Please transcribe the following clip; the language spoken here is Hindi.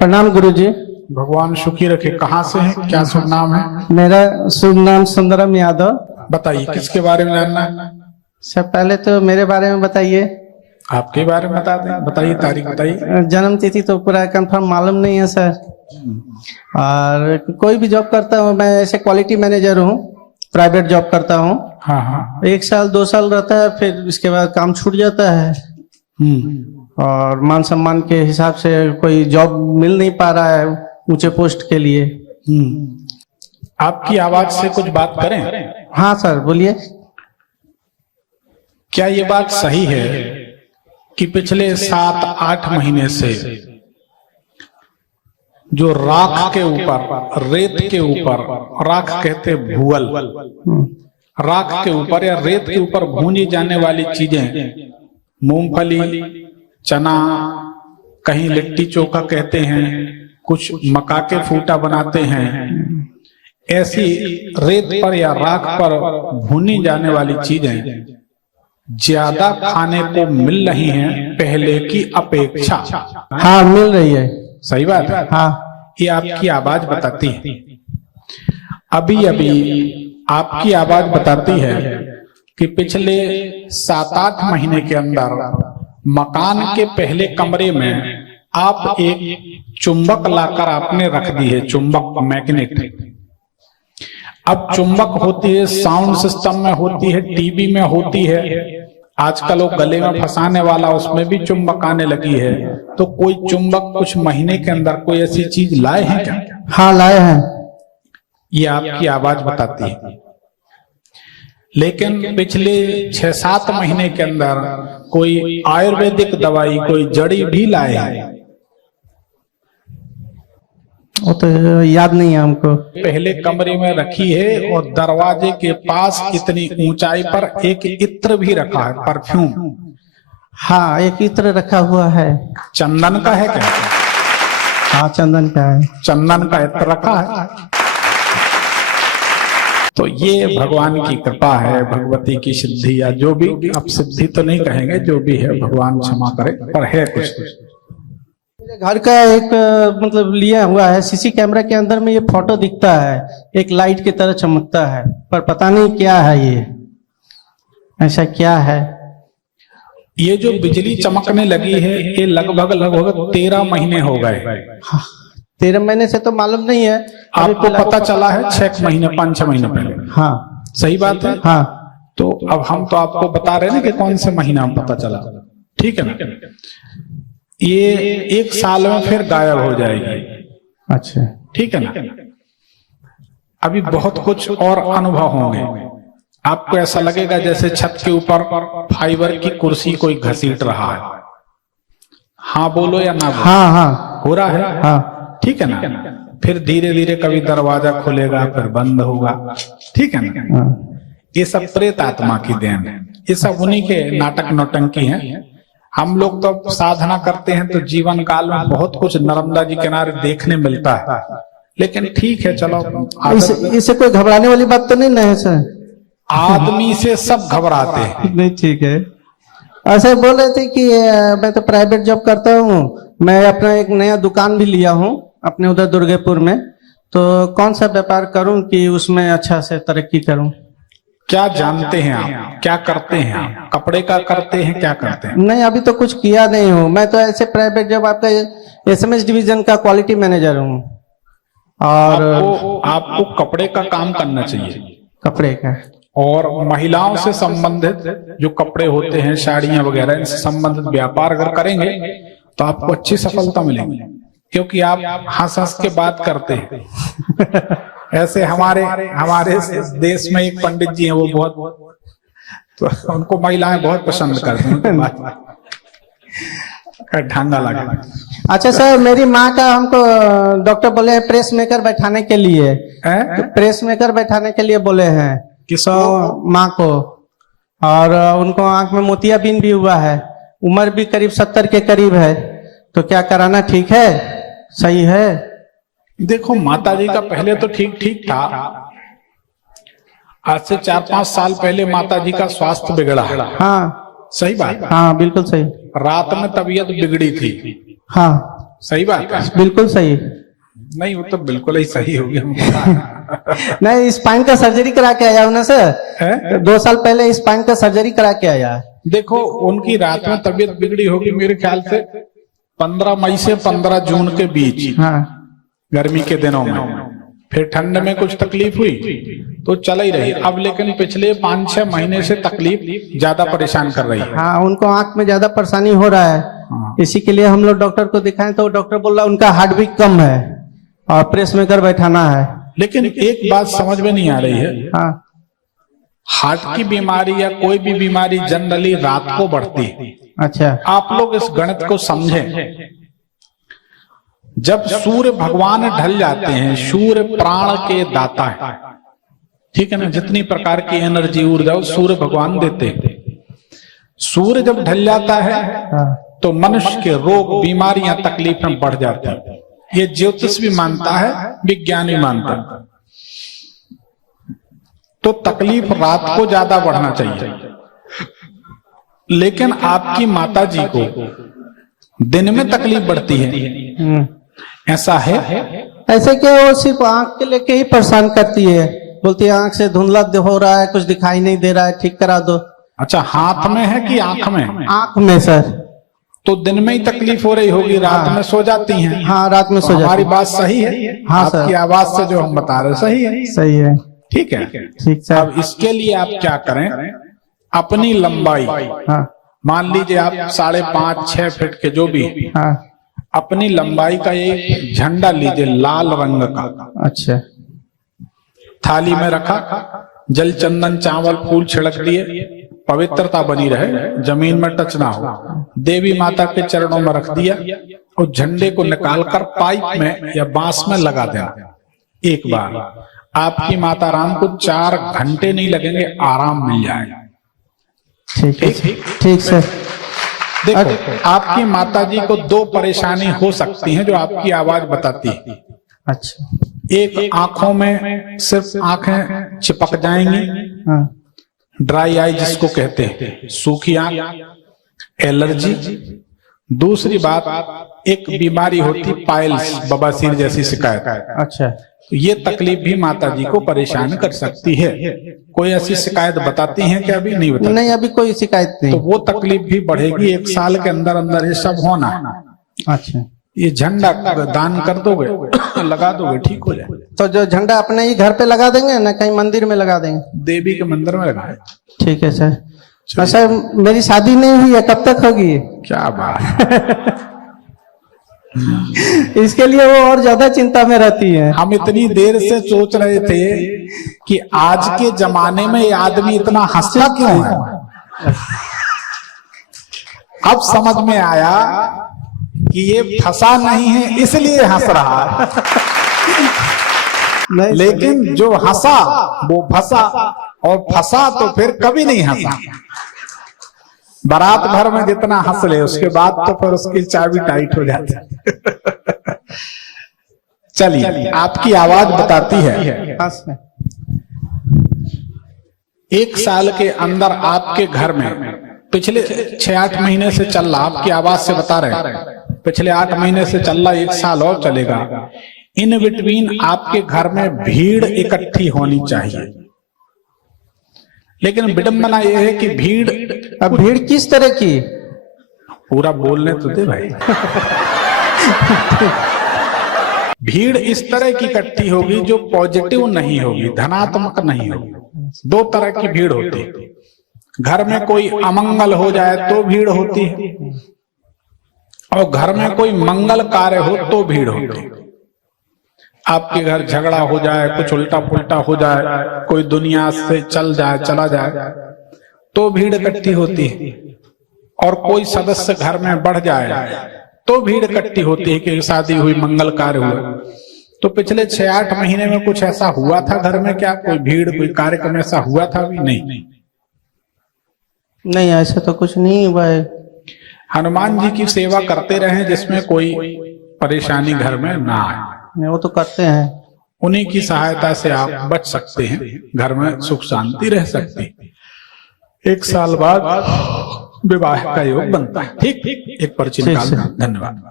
प्रणाम गुरुजी। भगवान सुखी रखे। कहाँ से हैं, क्या शुभ नाम है? मेरा शुभ नाम सुंदरम यादव। बताइए किसके बारे में जानना है? सर पहले तो मेरे बारे में बताइए। आपके बारे में बता दें। बताइए, तारीख बताइए। जन्म तिथि तो पूरा कंफर्म मालूम नहीं है सर। और कोई भी जॉब करता हूँ मैं, ऐसे क्वालिटी मैनेजर हूँ, प्राइवेट जॉब करता हूँ। हाँ हाँ। 1 साल 2 साल रहता है, फिर इसके बाद काम छूट जाता है और मान सम्मान के हिसाब से कोई जॉब मिल नहीं पा रहा है ऊंचे पोस्ट के लिए। आपकी आवाज से कुछ बात करें। हाँ सर बोलिए। क्या ये बात सही है कि पिछले 7-8 महीने से जो राख के ऊपर, रेत के ऊपर, राख कहते भूअल, राख के ऊपर या रेत के ऊपर भूंजी जाने वाली चीजें, मूंगफली, चना, कहीं लिट्टी चोखा कहते हैं, कुछ मक्का के फूटा बनाते हैं, ऐसी रेत पर या राख पर भुनी जाने वाली चीजें ज्यादा खाने को मिल रही हैं पहले की अपेक्षा। हाँ मिल रही है। सही बात है। हाँ ये आपकी आवाज बताती है। अभी अभी आपकी आवाज बताती है कि पिछले 7-8 महीने के अंदर मकान के पहले कमरे में आप एक चुंबक लाकर आपने रख दी है, चुंबक, मैग्नेट। अब चुंबक होती है, साउंड सिस्टम में होती है, टीवी में होती है, आजकल वो गले में फंसाने वाला उसमें भी चुंबक आने लगी है। तो कोई चुंबक कुछ महीने के अंदर कोई ऐसी चीज लाए हैं क्या? हाँ लाए हैं। ये आपकी आवाज बताती है। लेकिन पिछले 6-7 महीने के अंदर कोई आयुर्वेदिक दवाई, कोई जड़ी भी लाए हैं? वो तो याद नहीं है हमको। पहले कमरे में रखी है और दरवाजे के पास इतनी ऊंचाई पर एक इत्र भी रखा है, परफ्यूम। हाँ एक इत्र रखा हुआ है। चंदन का है क्या? हाँ चंदन का है। चंदन का इत्र रखा है। तो ये भगवान की कृपा है, भगवती की सिद्धि, या जो भी, अब सिद्धि तो नहीं कहेंगे, जो भी है भगवान क्षमा करे, पर है कुछ। मेरे घर का एक मतलब लिया हुआ है, सीसी कैमरा के अंदर में ये फोटो दिखता है, एक लाइट की तरह चमकता है, पर पता नहीं क्या है ये, ऐसा क्या है। ये जो बिजली चमकने लगी है ये लगभग 13 महीने हो गए। हाँ, 13 महीने से तो मालूम नहीं है। आपको पता चला है 6 महीने 5-6 महीने पहले। हाँ सही बात है। हाँ तो अब हम तो आपको बता रहे हैं कि कौन से महीना में पता चला, ठीक है ना? ये 1 साल में फिर गायब हो जाएगी। अच्छा ठीक है ना? अभी बहुत कुछ और अनुभव होंगे। आपको ऐसा लगेगा जैसे छत के ऊपर फाइबर की कुर्सी कोई घसीट रहा है। हाँ बोलो या ना बोलो? हाँ हाँ हो रहा है। हाँ ठीक है ना? फिर धीरे धीरे कभी दरवाजा खुलेगा, फिर बंद होगा। ठीक है ना? हाँ। ये सब प्रेत आत्मा की देन है। ये सब उन्हीं के नाटक नौटंकी हैं। हम लोग तो साधना करते हैं तो जीवन काल में बहुत कुछ नर्मदा जी किनारे देखने मिलता है, लेकिन ठीक है चलो। इससे कोई घबराने वाली बात तो नहीं है सर? आदमी से सब घबराते हैं। नहीं ठीक है। ऐसे बोल रहे थे कि मैं तो प्राइवेट जॉब करता हूँ, मैं अपना एक नया दुकान भी लिया हूँ अपने उधर दुर्गेपुर में, तो कौन सा व्यापार करूँ कि उसमें अच्छा से तरक्की करूँ? क्या जानते हैं आप? क्या करते हैं आप? कपड़े का करते हैं, क्या करते हैं? नहीं अभी तो कुछ किया नहीं हूँ। मैं तो ऐसे प्राइवेट जॉब, आपका SMS डिवीजन का क्वालिटी मैनेजर हूँ। और आपको कपड़े का काम करना चाहिए। कपड़े का और महिलाओं से संबंधित जो कपड़े होते हैं, साड़ियां वगैरह, इनसे संबंधित व्यापार अगर करेंगे तो आपको अच्छी सफलता मिलेगी, क्योंकि आप हंस हंस के बात करते हैं। ऐसे हमारे देश में एक पंडित जी हैं, वो बहुत, तो उनको महिलाएं बहुत पसंद करती हैं, ढंगा लगा। अच्छा सर, मेरी माँ का हमको डॉक्टर बोले हैं प्रेस मेकर बैठाने के लिए, प्रेस मेकर बैठाने के लिए बोले हैं। किसको? माँ को। और उनको आंख में मोतियाबिंद भी हुआ है, उम्र भी करीब 70 के करीब है, तो क्या कराना ठीक है, सही है? देखो माता जी का पहले तो ठीक था। आज से 4-5 साल पहले माता जी का स्वास्थ्य बिगड़ा। हाँ सही बात। हाँ बिल्कुल सही। रात में तबीयत बिगड़ी थी। हाँ सही बात है? बिल्कुल सही। नहीं, वो तो बिल्कुल ही सही हो गया, हमको पता है। नहीं, स्पाइन का सर्जरी करा के आया हूँ ना सर, है? 2 साल पहले स्पाइन का सर्जरी करा के आया। देखो, उनकी रात में तबीयत बिगड़ी होगी मेरे ख्याल से 15 मई से 15 जून के बीच, हाँ गर्मी के दिनों में। फिर ठंड में कुछ तकलीफ हुई तो चल ही रही। अब लेकिन पिछले 5-6 महीने से तकलीफ ज्यादा परेशान कर रही है। हाँ, उनको आंख में ज्यादा परेशानी हो रहा है। हाँ। इसी के लिए हम लोग डॉक्टर को दिखाएं तो डॉक्टर बोल रहा है उनका हार्ट बीट कम है और प्रेस में कर बैठाना है। लेकिन एक बात समझ में नहीं आ रही है, हाँ हार्ट की बीमारी या कोई भी बीमारी जनरली रात को बढ़ती है। अच्छा। आप लोग इस गणित को समझें। जब सूर्य भगवान ढल जाते हैं, सूर्य प्राण के दाता है, ठीक है ना, जितनी प्रकार की एनर्जी ऊर्जा सूर्य भगवान देते हैं। सूर्य जब ढल जाता है तो मनुष्य के रोग बीमारियां तकलीफें बढ़ जाती हैं। ये ज्योतिष भी मानता है, विज्ञान भी मानता है। तो तकलीफ रात को ज्यादा बढ़ना चाहिए। लेकिन आपकी माता जी को दिन में तकलीफ बढ़ती है, ऐसा है? ऐसे क्या, वो सिर्फ आंख के लेके ही परेशान करती है। बोलती है आंख से धुंधला हो रहा है, कुछ दिखाई नहीं दे रहा है, ठीक करा दो। अच्छा, हाथ में है कि आंख में? आंख में सर। तो दिन में ही तकलीफ हो रही होगी, रात में सो जाती हैं। हाँ, रात में सो जाती। हमारी बात सही है? हाँ सर, आपकी आवाज से जो हम बता रहे सही है? सही है। ठीक है, ठीक सर। अब इसके लिए आप क्या करें, अपनी लंबाई, हाँ मान लीजिए आप 5.5-6 फीट के जो भी, हाँ। अपनी लंबाई का एक झंडा लीजिए लाल रंग का। अच्छा। थाली में रखा, जल चंदन चावल फूल छिड़क दिए, पवित्रता बनी रहे, जमीन में टच ना हो। देवी माता के चरणों में रख दिया और झंडे को निकालकर पाइप में या बांस में लगा देना। एक बार आपकी माता राम को 4 घंटे नहीं लगेंगे, आराम मिल जाएगा। ठीक है, ठीक सर। देखो, आपकी माता जी को 2 परेशानी हो सकती हैं जो आपकी आवाज बताती है। अच्छा। एक, आंखों में सिर्फ आंखें चिपक जाएंगी, हाँ। ड्राई आई जिसको कहते हैं, सूखी आंख, एलर्जी। दूसरी बात, एक बीमारी होती पाइल्स, बवासीर जैसी शिकायत। अच्छा। ये तकलीफ भी माता जी को परेशान कर सकती है। कोई ऐसी शिकायत बताती हैं कि अभी नहीं बताती? नहीं, अभी कोई शिकायत नहीं। तो वो तकलीफ भी बढ़ेगी। 1 साल के अंदर अंदर ये सब होना। अच्छा। ये झंडा दान कर दोगे, लगा दोगे, ठीक हो जाए। तो जो झंडा अपने ही घर पे लगा देंगे ना, कहीं मंदिर में लगा देंगे? देवी के मंदिर में लगाए। ठीक है सर। सर, मेरी शादी नहीं हुई है, कब तक होगी? क्या बात इसके लिए वो और ज्यादा चिंता में रहती है। हम इतनी देर से सोच रहे थे कि आज के जमाने में ये आदमी इतना हंसता क्यों है। अब समझ में आया कि ये फंसा नहीं है इसलिए हंस रहा है। नहीं, लेकिन जो हंसा वो फंसा, और फंसा तो फिर कभी नहीं हंसा। बारात भर में जितना हंस ले, उसके बाद तो फिर उसकी चाबी टाइट हो जाती है। चलिए, आपकी आवाज बताती है। 1 साल के अंदर आपके घर में पिछले 6-8 महीने से चल रहा, आपकी आवाज से बता रहे, पिछले 8 महीने से चल रहा, 1 साल और चलेगा। इन बिटवीन आपके घर में भीड़ इकट्ठी होनी चाहिए। लेकिन विडंबना यह है कि भीड़, अब भीड़ किस तरह की? पूरा बोलने तो दे भाई। भीड़ इस तरह की इकट्ठी होगी जो पॉजिटिव नहीं होगी, धनात्मक नहीं होगी। 2 तरह की भीड़ होती है। घर में कोई अमंगल हो जाए तो भीड़ होती है, और घर में कोई मंगल कार्य हो तो भीड़ होती है। आपके घर झगड़ा हो जाए, कुछ उल्टा पुल्टा हो जाए, कोई दुनिया से चला जाए तो भीड़ इकट्ठी होती है। और कोई सदस्य घर में बढ़ जाए तो भीड़ इकट्ठी होती है कि शादी हुई, मंगल कार्य हुआ। तो पिछले 6-8 महीने में कुछ ऐसा हुआ था घर में क्या? कोई भीड़, कोई कार्यक्रम ऐसा हुआ था? भी नहीं। नहीं, ऐसा तो कुछ नहीं हुआ है। हनुमान जी की सेवा करते रहें जिसमें कोई परेशानी घर में ना आए। वो तो करते हैं। उन्हीं की सहायता से आप बच सकते हैं, घर में सुख शांति रह सकती है। 1 साल बाद विवाह का योग बनता है। ठीक, एक पर्ची निकालना। धन्यवाद।